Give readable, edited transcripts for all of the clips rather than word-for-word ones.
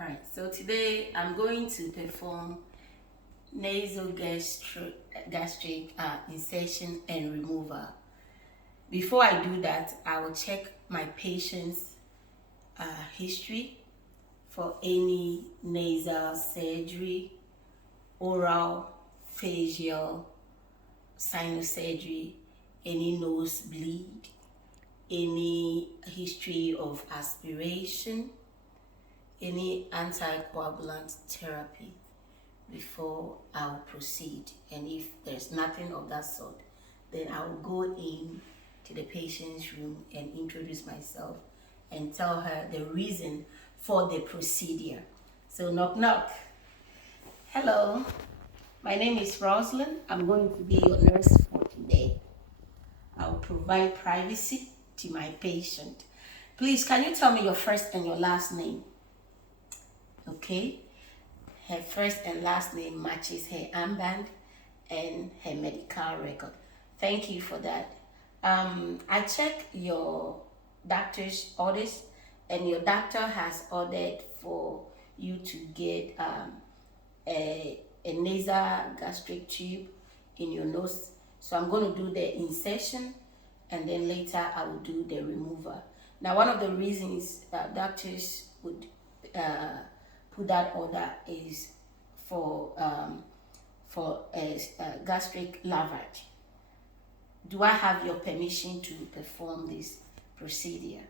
Alright, so today I'm going to perform nasogastric insertion and removal. Before I do that, I will check my patient's history for any nasal surgery, oral, facial, sinus surgery, any nosebleed, any history of aspiration, any anticoagulant therapy before I'll proceed. And if there's nothing of that sort, then I'll go in to the patient's room and introduce myself and tell her the reason for the procedure. So knock knock. Hello, my name is Rosalind. I'm going to be your nurse for today. I'll provide privacy to my patient. Please, can you tell me your first and your last name? Okay, her first and last name matches her armband and her medical record. Thank you for that. I checked your doctor's orders, and your doctor has ordered for you to get a nasal gastric tube in your nose. So I'm going to do the insertion, and then later I will do the removal. Now, one of the reasons doctors would put that order is for gastric lavage. Do I have your permission to perform this procedure?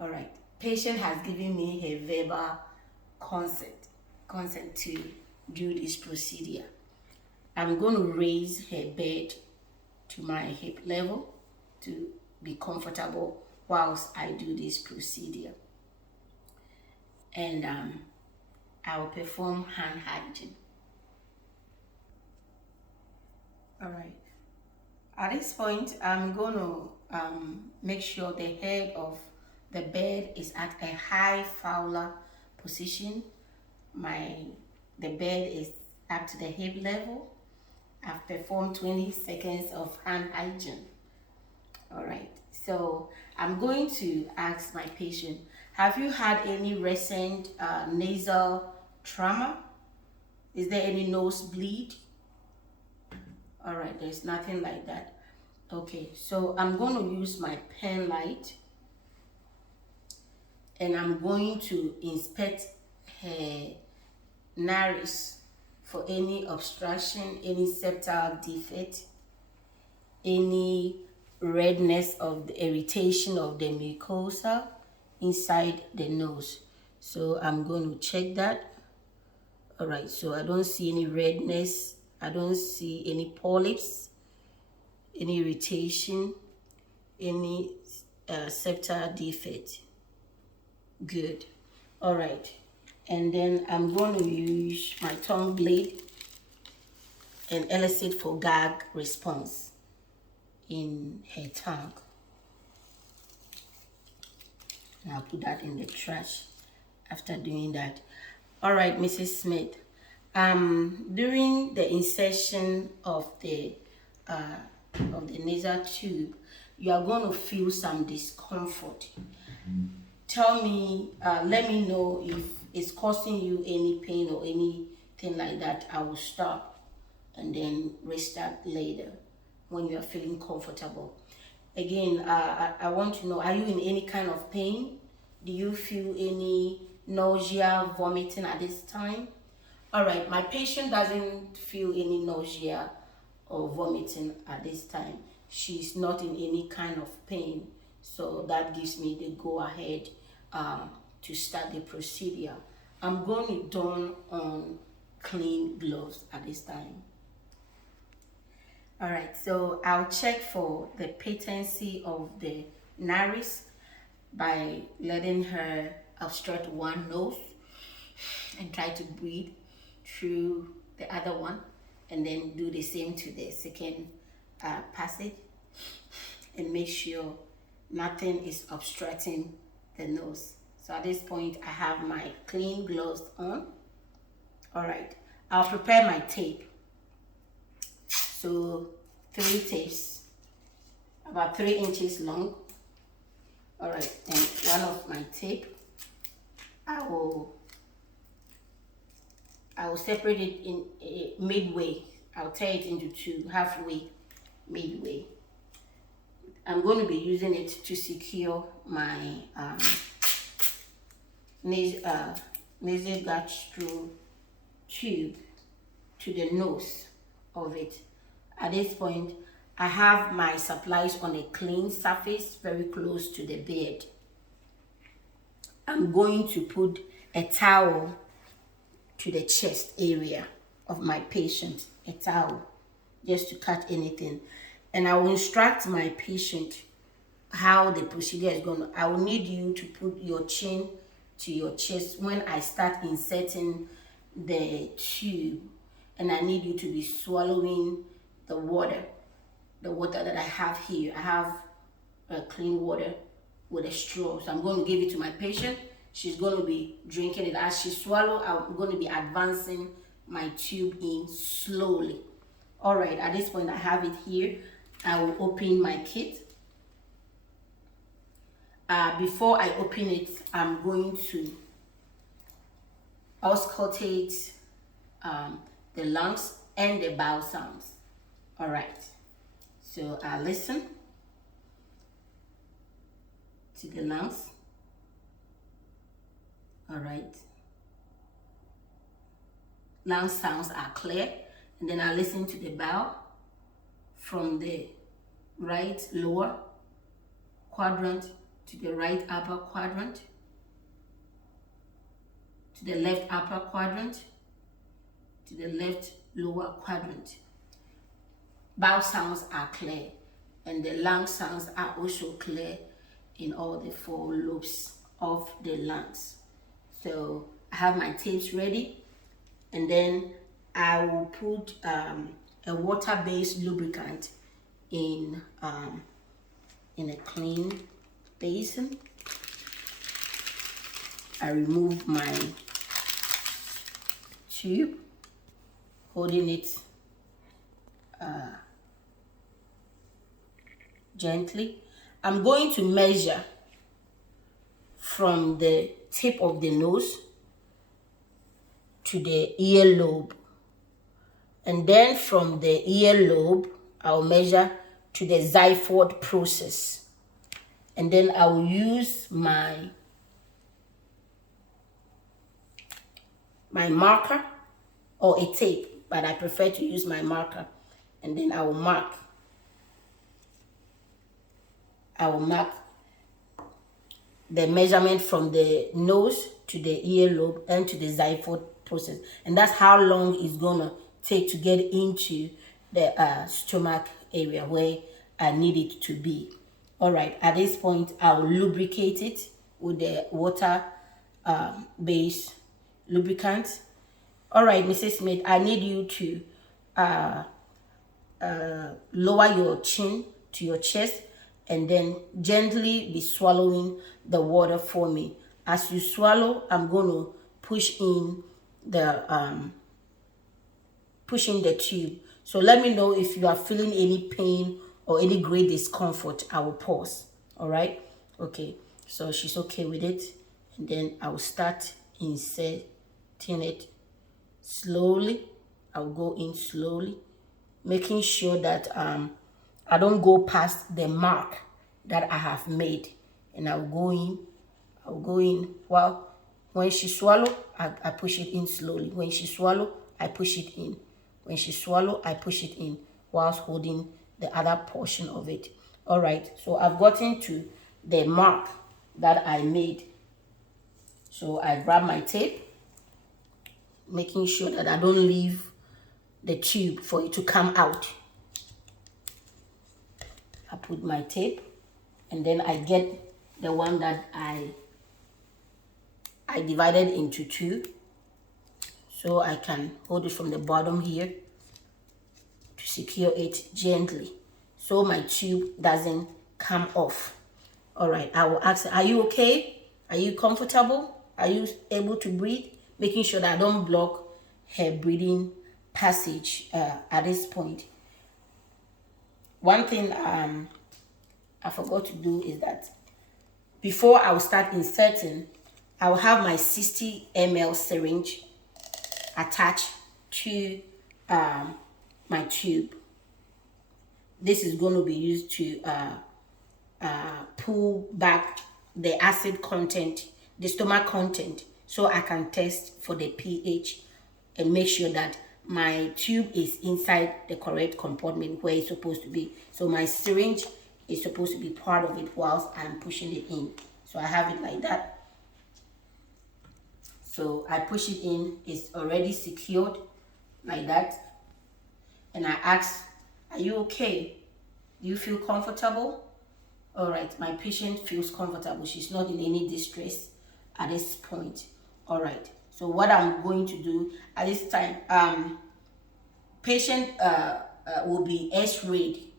All right. Patient has given me her verbal consent to do this procedure. I'm going to raise her bed to my hip level to be comfortable whilst I do this procedure. And I will perform hand hygiene. All right. At this point, I'm going to make sure the head of the bed is at a high Fowler position. The bed is up to the hip level. I've performed 20 seconds of hand hygiene. All right. So I'm going to ask my patient, have you had any recent nasal trauma? Is there any nosebleed? All right, there's nothing like that. Okay, so I'm going to use my pen light, and I'm going to inspect her nares for any obstruction, any septal defect, any redness of the irritation of the mucosa inside the nose. So I'm going to check that. All right, so I don't see any redness. I don't see any polyps, any irritation, any septal defect. Good. All right. And then I'm going to use my tongue blade and elicit for gag response in her tongue. And I'll put that in the trash after doing that. All right, Mrs. Smith. During the insertion of the nasal tube, you are going to feel some discomfort. Tell me, let me know if it's causing you any pain or anything like that. I will stop and then restart later when you are feeling comfortable. Again, I want to know, are you in any kind of pain? Do you feel any nausea, vomiting at this time? All right, my patient doesn't feel any nausea or vomiting at this time. She's not in any kind of pain. So that gives me the go ahead to start the procedure. I'm going to don on clean gloves at this time. All right, so I'll check for the patency of the nares by letting her obstruct one nose and try to breathe through the other one, and then do the same to the second passage, and make sure nothing is obstructing the nose. So at this point, I have my clean gloves on. All right, I'll prepare my tape. So 3 tapes, about 3 inches long. All right, and one of my tape, I will will separate it in midway. I'll tear it into two, halfway, midway. I'm going to be using it to secure my nasogastric tube to the nose of it. At this point, I have my supplies on a clean surface, very close to the bed. I'm going to put a towel to the chest area of my patient, a towel, just to catch anything. And I will instruct my patient how the procedure is going to. I will need you to put your chin to your chest when I start inserting the tube, and I need you to be swallowing the water that I have here. I have clean water with a straw, so I'm going to give it to my patient. She's going to be drinking it. As she swallows, I'm going to be advancing my tube in slowly. All right, at this point I have it here. I will open my kit. Before I open it, I'm going to auscultate the lungs and the bowel sounds. All right, so I listen to the lungs. All right, lung sounds are clear, and then I listen to the bowel from the right lower quadrant to the right upper quadrant, to the left upper quadrant, to the left lower quadrant. Bowel sounds are clear, and the lung sounds are also clear in all the 4 lobes of the lungs. So I have my tapes ready, and then I will put a water-based lubricant in a clean basin. I remove my tube, holding it gently. I'm going to measure from the tip of the nose to the earlobe, and then from the earlobe I'll measure to the xiphoid process, and then I will use my marker or a tape, but I prefer to use my marker, and then I will mark the measurement from the nose to the earlobe and to the xiphoid process, and that's how long it's gonna take to get into the stomach area where I need it to be. All right, at this point I will lubricate it with the water based lubricant. All right, Mrs. Smith, I need you to lower your chin to your chest and then gently be swallowing the water for me. As you swallow, I'm going to push in the tube. So let me know if you are feeling any pain or any great discomfort. I will pause. All right. Okay. So she's okay with it, and then I will start inserting it slowly. I will go in slowly, making sure that I don't go past the mark that I have made, and I will go in. I will go in. Well, when she swallow, I push it in slowly. When she swallow, I push it in. When she swallow, I push it in whilst holding the other portion of it. All right, so I've gotten to the mark that I made. So I grab my tape, making sure that I don't leave the tube for it to come out. I put my tape, and then I get the one that I divided into 2, so I can hold it from the bottom here to secure it gently so my tube doesn't come off. All right, I will ask her, are you okay? Are you comfortable? Are you able to breathe? Making sure that I don't block her breathing passage at this point. One thing I forgot to do is that before I will start inserting, I will have my 60 ml syringe attached to my tube. This is going to be used to pull back the acid content, the stomach content, so I can test for the pH and make sure that my tube is inside the correct compartment where it's supposed to be. So my syringe is supposed to be part of it whilst I'm pushing it in. So I have it like that. So I push it in, it's already secured like that. And I ask, are you okay? Do you feel comfortable? All right, my patient feels comfortable. She's not in any distress at this point. All right, so what I'm going to do at this time, patient will be x-rayed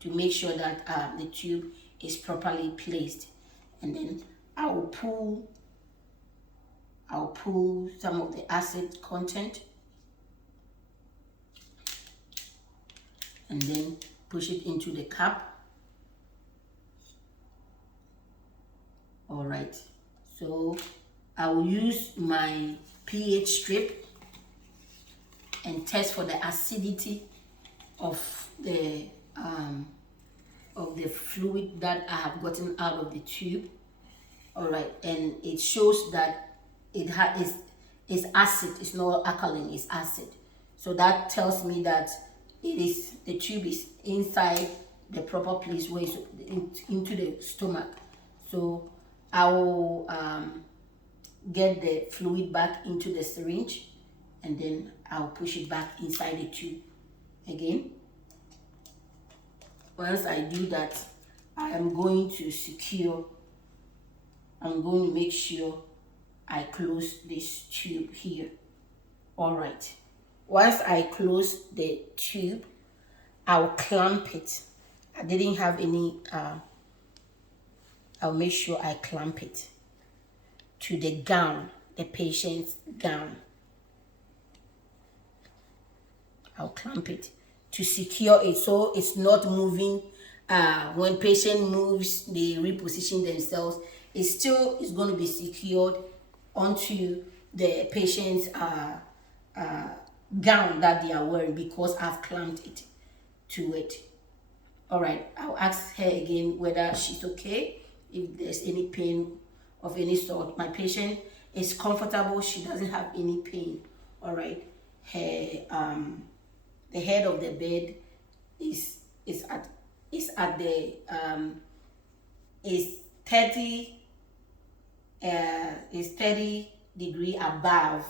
to make sure that the tube is properly placed. And then I'll pull some of the acid content and then push it into the cup. All right, so I will use my pH strip and test for the acidity of the fluid that I have gotten out of the tube. All right, and it shows that it's acid. It's not alkaline. It's acid. So that tells me that the tube is inside the proper place where it's into the stomach. So I will get the fluid back into the syringe and then I'll push it back inside the tube again. Once I do that, I am going to make sure I close this tube here. All right. Once I close the tube, I'll clamp it. I didn't have any I'll make sure I clamp it to the gown, the patient's gown. I'll clamp it to secure it so it's not moving. When patient moves, they reposition themselves. It still is going to be secured onto the patient's gown that they are wearing because I've clamped it to it. All right, I'll ask her again whether she's okay. If there's any pain of any sort, my patient is comfortable. She doesn't have any pain. All right, her the head of the bed is 30 degree above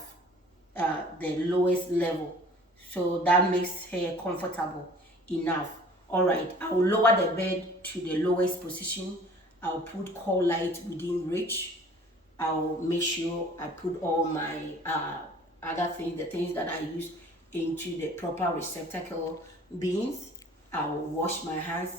the lowest level, so that makes her comfortable enough. All right, I will lower the bed to the lowest position. I'll put call light within reach. I'll make sure I put all my other things, the things that I use, into the proper receptacle bins. I will wash my hands.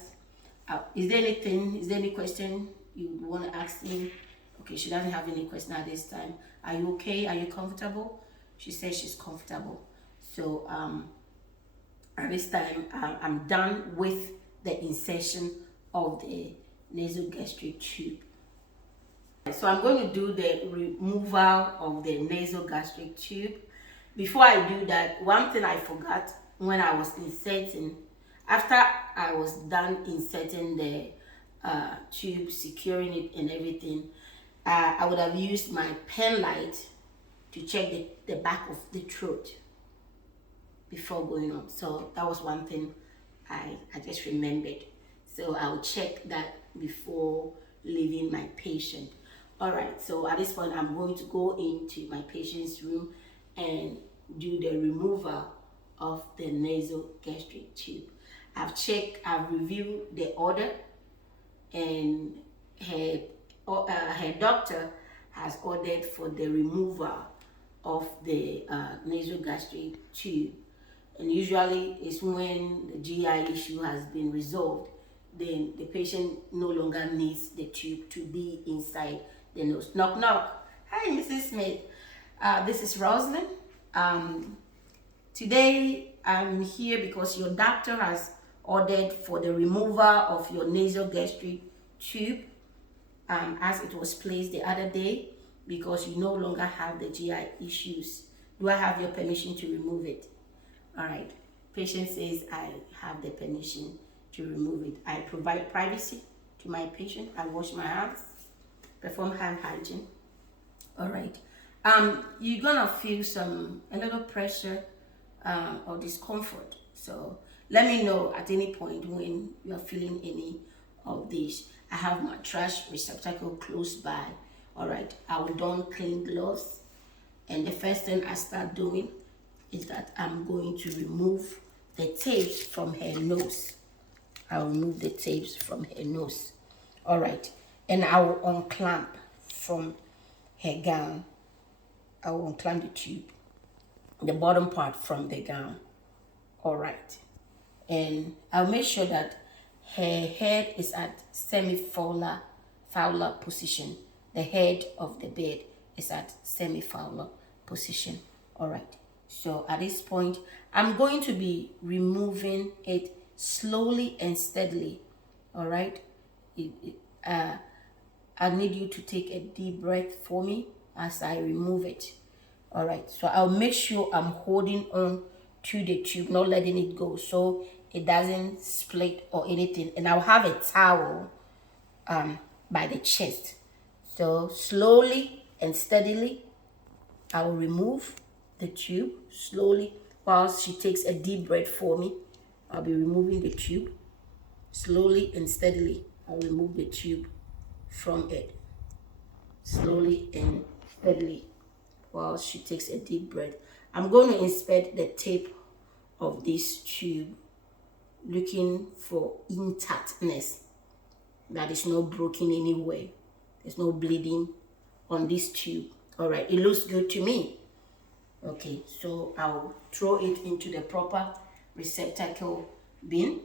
Is there any question you want to ask me? Okay, she doesn't have any question at this time. Are you okay? Are you comfortable? She says she's comfortable. So at this time, I'm done with the insertion of the nasogastric tube. So I'm going to do the removal of the nasogastric tube. Before I do that, one thing I forgot when I was inserting, after I was done inserting the tube, securing it and everything, I would have used my pen light to check the back of the throat before going on. So that was one thing I just remembered. So I'll check that before leaving my patient. All right, so at this point, I'm going to go into my patient's room and do the removal of the nasogastric tube. I've reviewed the order, and her doctor has ordered for the removal of the nasogastric tube. And usually it's when the GI issue has been resolved, then the patient no longer needs the tube to be inside the nose. Knock, knock. Hi, Mrs. Smith. This is Rosalind. Today I'm here because your doctor has ordered for the removal of your nasogastric tube as it was placed the other day, because you no longer have the GI issues. Do I have your permission to remove it? All right. Patient says I have the permission to remove it. I provide privacy to my patient. I wash my hands, perform hand hygiene. All right. You're gonna feel a little pressure or discomfort. So let me know at any point when you are feeling any of these. I have my trash receptacle close by. All right. I will don clean gloves, and the first thing I start doing is that I'm going to remove the tapes from her nose. I'll remove the tapes from her nose. All right. And I will unclamp from her gown. I will unclamp the tube, the bottom part from the gown. All right. And I'll make sure that her head is at semi-fowler position. The head of the bed is at semi-fowler position. All right. So at this point, I'm going to be removing it slowly and steadily. All right. I need you to take a deep breath for me as I remove it. All right. So I'll make sure I'm holding on to the tube, not letting it go, so it doesn't split or anything. And I'll have a towel by the chest. So slowly and steadily, I will remove the tube slowly while she takes a deep breath for me. I'll be removing the tube slowly and steadily. I'll remove the tube from it slowly and steadily while she takes a deep breath. I'm going to inspect the tape of this tube, looking for intactness, that is not broken anywhere. There's no bleeding on this tube. All right, it looks good to me. Okay, so I'll throw it into the proper receptacle bin.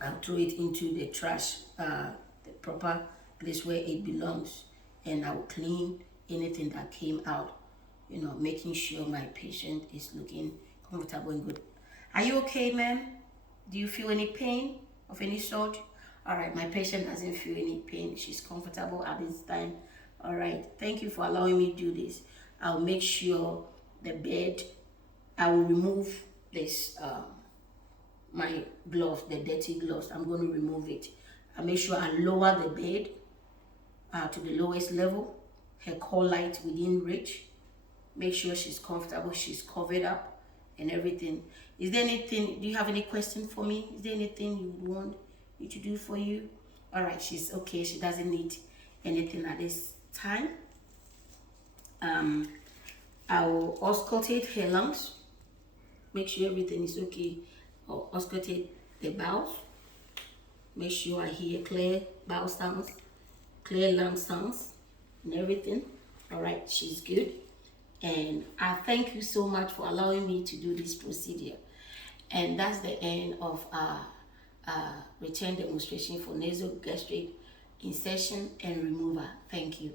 I'll throw it into the trash, the proper place where it belongs, and I'll clean anything that came out, making sure my patient is looking comfortable and good. Are you okay, ma'am? Do you feel any pain of any sort? All right, my patient doesn't feel any pain. She's comfortable at this time. All right, thank you for allowing me to do this. I'll make sure the bed, I will remove this, my gloves, the dirty gloves. I'm going to remove it. I'll make sure I lower the bed to the lowest level, her call light within reach. Make sure she's comfortable, she's covered up and everything. Is there anything, do you have any question for me? Is there anything you would want me to do for you? All right, she's okay. She doesn't need anything at this time. I will auscultate her lungs, make sure everything is okay. I'll auscultate the bowels, make sure I hear clear bowel sounds, clear lung sounds, and everything. All right, she's good. And I thank you so much for allowing me to do this procedure. And that's the end of our return demonstration for nasogastric insertion and removal. Thank you.